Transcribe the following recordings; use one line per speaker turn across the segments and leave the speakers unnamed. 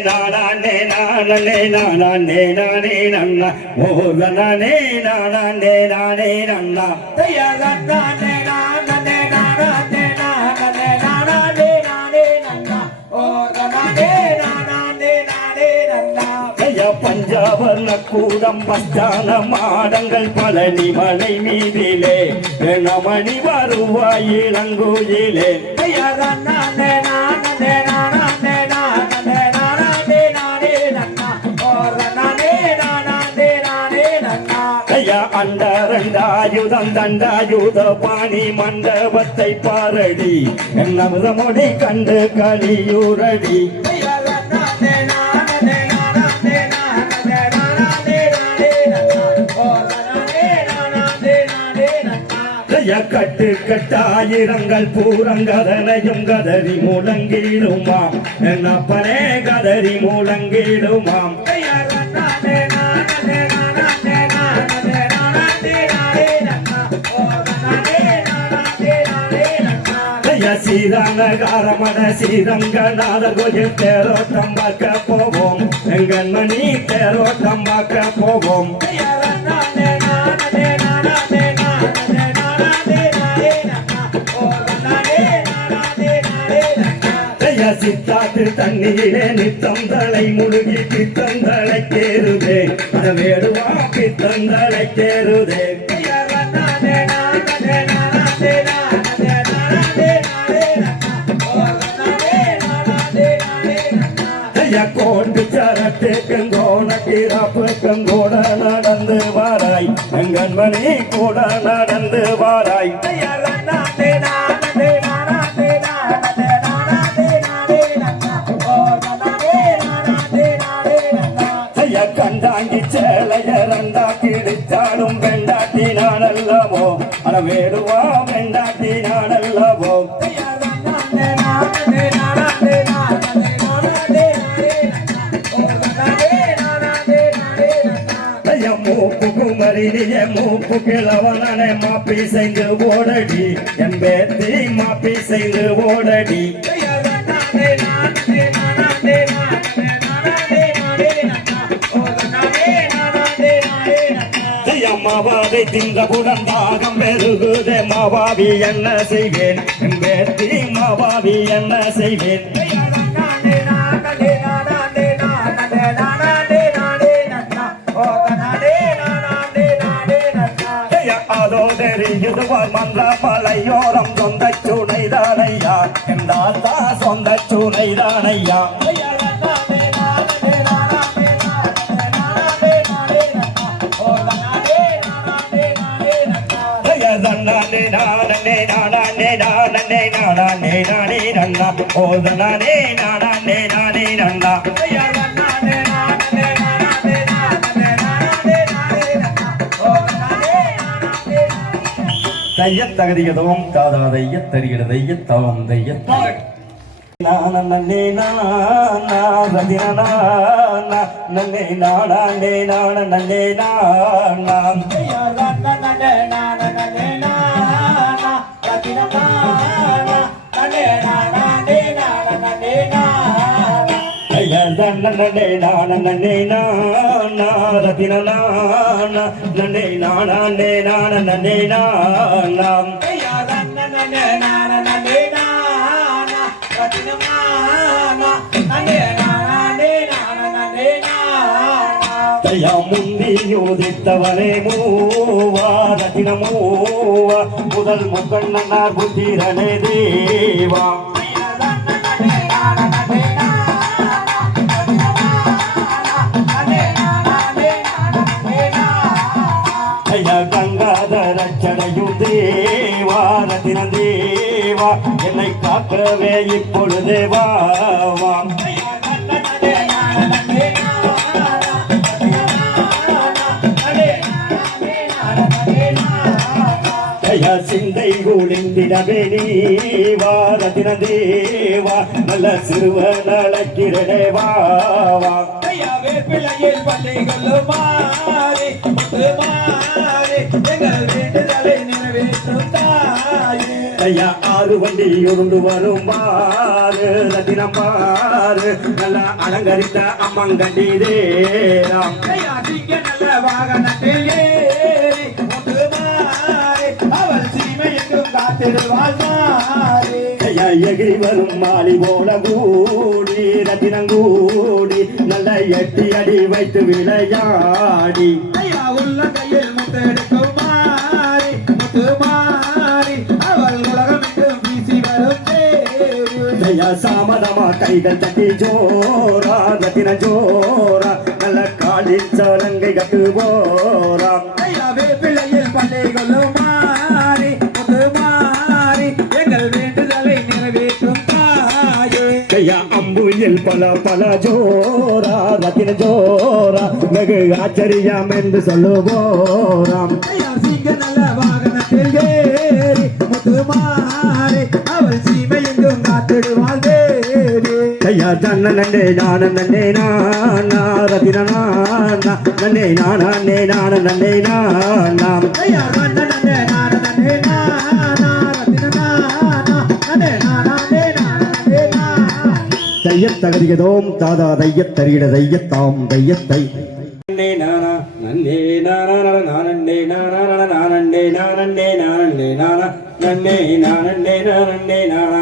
நானே நானே நானே நானே நன்னா ஓதனே நானே நானே நன்னா ஜய பஞ்சாவர்ண கூடம் பஸ்தான மாடங்கள் பழனி மலை மீதிலே கணமணி வருவாய் இளங்கோயிலே ஐயா தண்டாயுத பாணி மண்டபத்தை பாரடி. என் என்னமுதமொழி கண்டு கலியூரடி. கட்டு கட்டாயிரங்கள் பூரங்கதனையும் கதறி முழங்கிடுமாம். முழங்கிடுமா என்னப்பனே கதறி முழங்கிடுமாம். சீதானகாரமட சீதங்கநாத கோயில் தேரோட்டம் பார்க்க போவோம் எங்கள் தேரோட்டம் பார்க்க போவோம் சித்தாத்து தண்ணீரே நித்தந்தலை முழுகி பித்தந்தலை கேருதே அத வேடுவா பித்தந்தலை கேருதே கோண்டு சரட்டு கங்கோண நடந்து வாராய். கண்மணி கூட நடந்து வாராய். கண்டாங்கி சேலைய ரெண்டா கிழிச்சாலும் வெண்டாட்டி நானல்லவோ அட வேடுவா மூப்பு குமரினிய மூப்பு கிழவனே மாப்பி செய்து ஓடடி. என் பேத்தி மாப்பி செய்து ஓடடி. ஜய மாவாதை தின்றவுடன் தாகம் பெருகுதே மாவாவி என்ன செய்வேன்? என் பேத்தி மாவாவி என்ன செய்வேன்? தெரியுதுவார் மந்த மலையோரம் சொந்த சுனைதானையா என்றாத்தா சொந்த சுனைதானையா நானே நானே நானே நானே நானே நானே நானே நன்னா ஓ நானே நானே நன்னா தையத்தகதியதவும் தாதா தையத்தறிகிட தையத்தாவும் தையத்தாய் நானே நானே நன்னே நானே நான நன்னே நான் நன்னே நான நான முந்தியோதித்தவனே நானே மூவா ரத்தின மூவா முதல் முக்கண்ணனார் புத்திரனே தேவா தேவா தேவா என்னை காக்கவே இப்பொழுதே வாவாம் சிந்தை குளிந்திடவே நீவா ரத்தின தேவா நல்ல சிறுவனால அழைக்கிறனே வா வா.
பிள்ளையில் பள்ளிகளும் மாறி மாறி எங்கள் வீட்டு
ஐயா ஆறு வண்டி உருண்டு வரும் பாரு ரத்தினம் பாரு. நல்லா அலங்கரித்த அம்மங்கண்டி
தேராம். சிங்க நல்ல வாகனத்தில் ஏறி முத்து மாறி அவள் சீமை என்றும் காத்திருவாள் மாறி
ஐயா எகிரி வரும் மாலி போல கூடி ரத்தினங்கூடி நல்ல எட்டி அடி வைத்து விளையாடி.
ஐயா உள்ள கையில் முத்தெடுக்கும்
கைகள் தட்டி ஜோரா ரத்தின ஜோரா நல்ல காலில் சலங்கை கட்டுவோராம்
ஐயா வேப்பிள்ளையில் பள்ளிகளும் மாறி முத்து மாறி எங்கள் வேண்டுதலை நிறைவேற்றும் தாயே.
ஐயா அம்புயில் பல பல ஜோரா ரத்தின ஜோரா வெகு ஆச்சரியம் என்று சொல்லுவோராம்
சிங்க நல்ல வாகனத்தில் ஏறி முத்து மாறி அவள்
நன்னே நான நன்னே நானா ரத்தின நானா நன்னே நானா நே நான நன்னே நானாம்
ஐயா நன்ன நன்னே நான நன்னே நானா
தையத் தகதியதோம் தாதா தையத் தரியிட தையத்தாம் தையத்தை நன்னே நானா நன்னே நானா நானண்டே நானா நானண்டே நானண்டே நானண்டே நானா நன்னே நானண்டே நானண்டே நானா.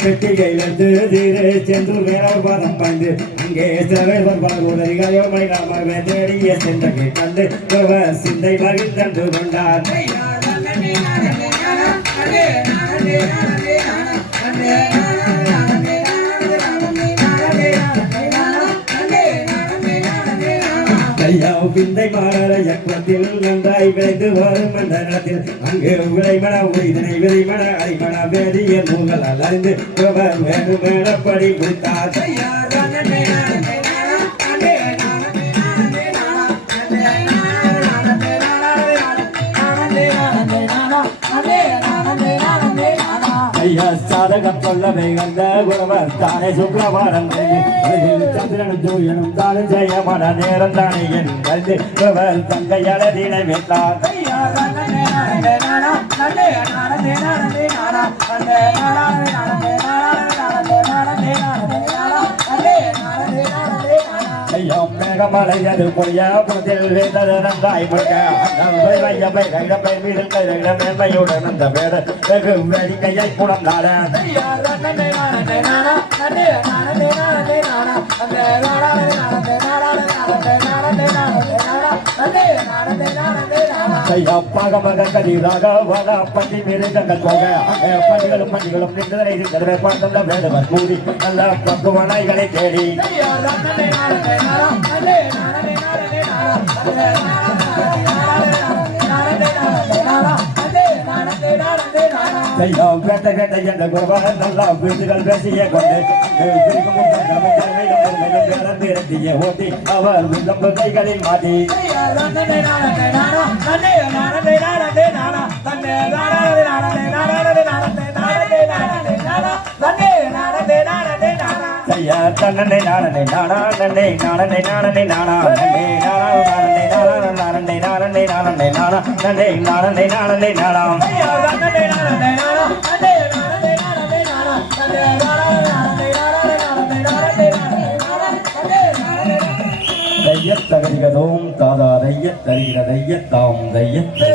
செந்தினை பெட்டிகை வந்து திரு செந்து வேளாண் பாதம் பந்து அங்கே சிலவேல் உதவிகாயோ மைனாம தேடிய சென்றகை கண்டு சிந்தை மகிழ்ந்து கொண்டார் கையா பிந்தை மாற யக்வத்தில் நன்றாய் விளைந்து வரும் மண்டலத்தில் அங்கு விளைமண உயிரினை விளைமண அடிமண வேதிய நூல்கள் அறிந்து வேறு மேடப்படி முடித்தார். சொல்லவை வந்த குணவர் தானே சுக்ரவாரன் சந்திரனும் சூரியனும் தானும் ஜெயமான நேரம் தானே என் கல்வி குணவர் தங்கை அழதினை வைத்தார் ஐயா மேகமலை அது பொய்யா புறத்தில் வேந்தது நன்றாய் முழுக்க வையப்பை கைடப்பை வீடு கைட மேன்மையுடன் அந்த வேட வெகு வேடிக்கையை குணம் ஐயா பாகமக கதிராக வர பட்டி மிருந்தங்கள் போக. அங்கே பண்டிகளும் பண்டிகளும் நின்றதை இருக்கிற வேடுவர் மூடி நல்ல தேடி. ஐயா கேட்ட கேட்ட என்ற குருவாக நல்லா வீட்டுகள் பேசிய கொண்டு திரட்டிய ஓட்டி அவர் உள்ளம்பு கைகளில் மாட்டி ஐயா தன்னனை நானனை நானா நன்னை நானனை நானனை நானா நன்னை நானா நானனை நானா நானனை நானனை நானனை நானா நன்னை நானனை நானனை நானா தையத் தகதிகதோம் தாதா தையத் தருகிற தையத்தாம் தையத்தை